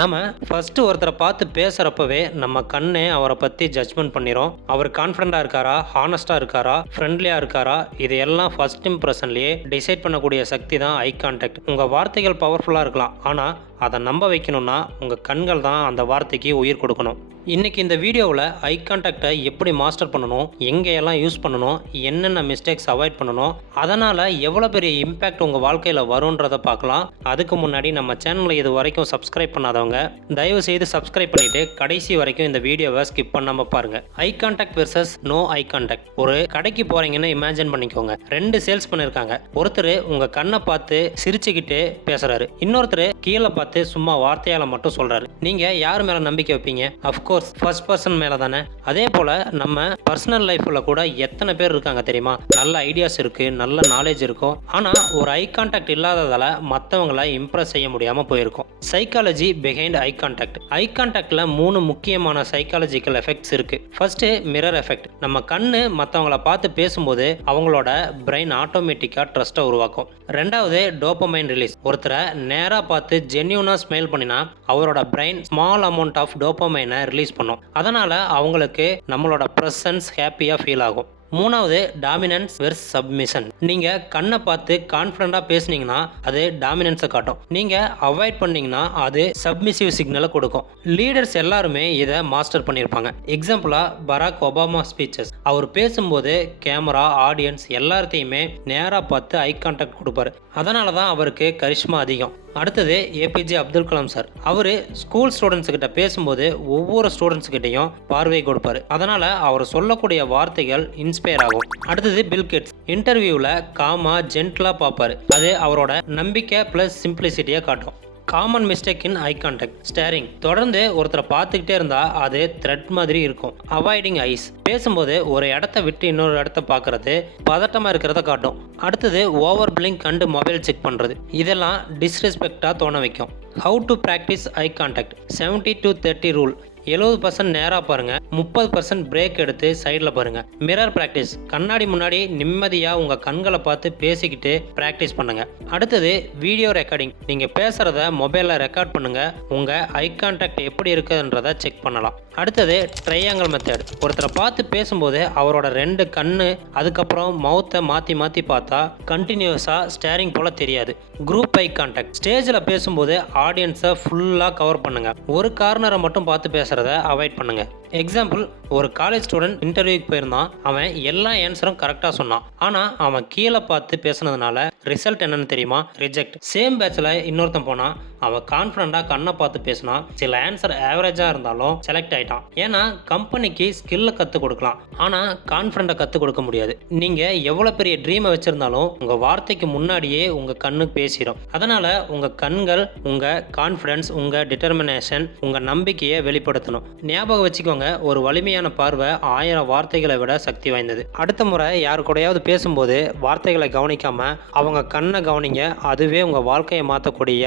நம்ம ஃபர்ஸ்ட் ஒருத்தரை பார்த்து பேசுறப்பவே நம்ம கண்ணே அவரை பத்தி ஜட்ஜ்மெண்ட் பண்ணிரும். அவர் கான்ஃபிடண்டா இருக்காரா? ஹானஸ்டா இருக்காரா? ஃப்ரெண்ட்லியா இருக்காரா? இது எல்லாம் ஃபர்ஸ்ட் இம்ப்ரெஷன்லயே டிசைட் பண்ணக்கூடிய சக்தி தான் ஐ கான்டாக்ட் உங்க வார்த்தைகள் பவர்ஃபுல்லா இருக்கலாம். ஆனா அதை நம்ப வைக்கணும்னா உங்கள் கண்கள் தான் அந்த வார்த்தைக்கு உயிர் கொடுக்கணும். இன்றைக்கி இந்த வீடியோவில் ஐ கான்டாக்டை எப்படி மாஸ்டர் பண்ணணும் எங்கேயெல்லாம் யூஸ் பண்ணணும் என்னென்ன மிஸ்டேக்ஸ் அவாய்ட் பண்ணணும் அதனால் எவ்வளோ பெரிய இம்பேக்ட் உங்கள் வாழ்க்கையில் வரும்ன்றதை பார்க்கலாம். அதுக்கு முன்னாடி நம்ம சேனலை இது வரைக்கும் சப்ஸ்கிரைப் பண்ணாதவங்க தயவு செய்து சப்ஸ்கிரைப் பண்ணிவிட்டு கடைசி வரைக்கும் இந்த வீடியோவை ஸ்கிப் பண்ணாமல் பாருங்கள் eye contact versus no eye contact ஒரு கடைக்கு போகிறீங்கன்னு இமேஜின் பண்ணிக்கோங்க. ரெண்டு சேல்ஸ் பண்ணிருக்காங்க. ஒருத்தர் உங்கள் கண்ணை பார்த்து சிரிச்சுக்கிட்டு பேசுகிறாரு இன்னொருத்தர் கீழே பார்த்து சும்மா வார்த்தையால மட்டும் சொல்றாரு. நீங்க யார் மேல நம்பிக்கை வைப்பீங்க? அஃப்கோர்ஸ் ஃபர்ஸ்ட் பர்சன் மேல தானே. அதே போல நம்ம பர்சனல் லைஃப்ல கூட எத்தனை பேர் இருக்காங்க தெரியுமா? நல்ல ஐடியாஸ் இருக்கு நல்ல நாலேஜ் இருக்கும். ஆனா ஒரு ஐ கான்டாக்ட் இல்லாததால மற்றவங்கள இம்ப்ரெஸ் செய்ய முடியாம போயிருக்கும். Psychology behind eye contact eye கான்டாக்ட்ல மூணு முக்கியமான சைக்காலஜிக்கல் எஃபெக்ட்ஸ் இருக்கு. ஃபர்ஸ்ட் மிரர் எஃபெக்ட் நம்ம கண்ணு மற்றவங்கள பார்த்து பேசும்போது அவங்களோட பிரெயின் ஆட்டோமேட்டிக்காக ட்ரஸ்ட்டை உருவாக்கும். ரெண்டாவது டோப்பமைன் ரிலீஸ் ஒருத்தரை நேராக பார்த்து ஜென்யூனாக ஸ்மைல் பண்ணினா அவரோட பிரெயின் ஸ்மால் அமௌண்ட் ஆஃப் டோப்பமைனை ரிலீஸ் பண்ணும். அதனால் அவங்களுக்கு நம்மளோட ப்ரெசன்ஸ் ஹாப்பியாக ஃபீல் ஆகும். மூணாவது டாமினன்ஸ் வெர்ஸ் சப்மிஷன் நீங்கள் கண்ணை பார்த்து கான்ஃபிடண்ட்டாக பேசுனீங்கன்னா அது டாமினன்ஸை காட்டும். நீங்கள் அவாய்ட் பண்ணீங்கன்னா அது சப்மிசிவ் சிக்னலை கொடுக்கும். லீடர்ஸ் எல்லாருமே இதை மாஸ்டர் பண்ணியிருப்பாங்க. எக்ஸாம்பிளாக பராக் ஒபாமா ஸ்பீச்சஸ் அவர் பேசும்போது கேமரா ஆடியன்ஸ் எல்லாத்தையுமே நேராக பார்த்து ஐ கான்டாக்ட் கொடுப்பாரு. அதனால தான் அவருக்கு கரிஷ்மா அதிகம். அடுத்தது ஏபிஜே அப்துல் கலாம் சார். அவர் ஸ்கூல் ஸ்டூடெண்ட்ஸ் கிட்ட பேசும்போது ஒவ்வொரு ஸ்டூடெண்ட்ஸ் கிட்டையும் பார்வை கொடுப்பாரு. அதனால அவர் சொல்லக்கூடிய வார்த்தைகள் இன்ஸ்பயர் ஆகும். அடுத்தது பில்கேட்ஸ் இன்டர்வியூவில் காமா ஜென்டலாக பார்ப்பாரு. அது அவரோட நம்பிக்கை ப்ளஸ் சிம்பிளிசிட்டியாக காட்டும். Common mistake in eye contact staring தொடர்ந்து ஒருத்தரை பார்த்துக்கிட்டே இருந்தா அது த்ரெட் மாதிரி இருக்கும். அவாய்டிங் ஐஸ் பேசும்போது ஒரு இடத்த விட்டு இன்னொரு இடத்த பார்க்கறது பதட்டமாக இருக்கிறத காட்டும். அடுத்தது ஓவர் பிளிங்க் கண்டு மொபைல் செக் பண்ணுறது இதெல்லாம் டிஸ்ரெஸ்பெக்டாக தோண வைக்கும். How to practice eye contact seventy to thirty rule எழுபது பர்சன்ட் நேராக பாருங்க முப்பது பர்சன்ட் பிரேக் எடுத்து சைடில் பாருங்க. மிரர் ப்ராக்டிஸ் கண்ணாடி முன்னாடி நிம்மதியாக உங்கள் கண்களை பார்த்து பேசிக்கிட்டு ப்ராக்டிஸ் பண்ணுங்க. அடுத்தது வீடியோ ரெக்கார்டிங் நீங்கள் பேசுகிறத மொபைலில் ரெக்கார்ட் பண்ணுங்க. உங்கள் ஐ கான்டாக்ட் எப்படி இருக்குதுன்றதை செக் பண்ணலாம். அடுத்தது ட்ரையாங்கல் மெத்தட் ஒருத்தரை பார்த்து பேசும்போது அவரோட ரெண்டு கண்ணு அதுக்கப்புறம் மவுத்தை மாற்றி மாற்றி பார்த்தா கண்டினியூஸாக ஸ்டேரிங் போல் தெரியாது. குரூப் ஐ கான்டாக்ட் ஸ்டேஜில் பேசும்போது ஆடியன்ஸை ஃபுல்லாக கவர் பண்ணுங்க. ஒரு கார்னரை மட்டும் பார்த்து பேசுகிறத அவாய்ட் பண்ணுங்க. எக்ஸாம்பிள் ஒரு காலேஜ் ஸ்டூடெண்ட் இன்டர்வியூக்கு போயிருந்தான். அவன் எல்லா ஆன்சரும் கரெக்டாக சொன்னான். ஆனால் அவன் கீழே பார்த்து பேசுனதுனால ரிசல்ட் என்னன்னு தெரியுமா? ரிஜெக்ட் சேம் பேட்சில் இன்னொருத்தன் போனான். அவன் கான்ஃபிடண்ட்டாக கண்ணை பார்த்து பேசினான் சில ஆன்சர் ஆவரேஜாக இருந்தாலும் செலக்ட் ஆயிட்டான். ஏன்னா கம்பெனிக்கு ஸ்கில்லை கற்றுக் கொடுக்கலாம். ஆனால் கான்ஃபிடண்ட்டை கற்றுக் கொடுக்க முடியாது. நீங்கள் எவ்வளோ பெரிய ட்ரீமை வச்சுருந்தாலும் உங்கள் வார்த்தைக்கு முன்னாடியே உங்கள் கண்ணு பேசிடும் அதனால் உங்கள் கண்கள் உங்கள் கான்ஃபிடன்ஸ் உங்கள் டிட்டர்மினேஷன் உங்கள் நம்பிக்கையை வெளிப்படுத்தணும். ஞாபகம் வச்சுக்கோங்க ஒரு வலிமையான பார்வை ஆயிரம் வார்த்தைகளை விட சக்தி வாய்ந்தது. அடுத்த முறை யாரு கூடயாவது பேசும்போது வார்த்தைகளை கவனிக்காமல் அவங்க கண்ணை கவனிங்க அதுவே உங்கள் வாழ்க்கையை மாற்றக்கூடிய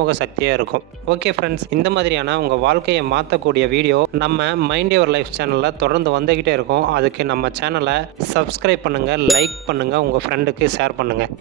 மறைமுக சக்தியாக இருக்கும். ஓகே ஃப்ரெண்ட்ஸ் இந்த மாதிரியான உங்கள் வாழ்க்கையை மாற்றக்கூடிய வீடியோ நம்ம மைண்ட் யுவர் லைஃப் சேனலில் தொடர்ந்து வந்துக்கிட்டே இருக்கும். அதுக்கு நம்ம சேனலை சப்ஸ்கிரைப் பண்ணுங்கள் லைக் பண்ணுங்கள் உங்கள் ஃப்ரெண்டுக்கு ஷேர் பண்ணுங்கள்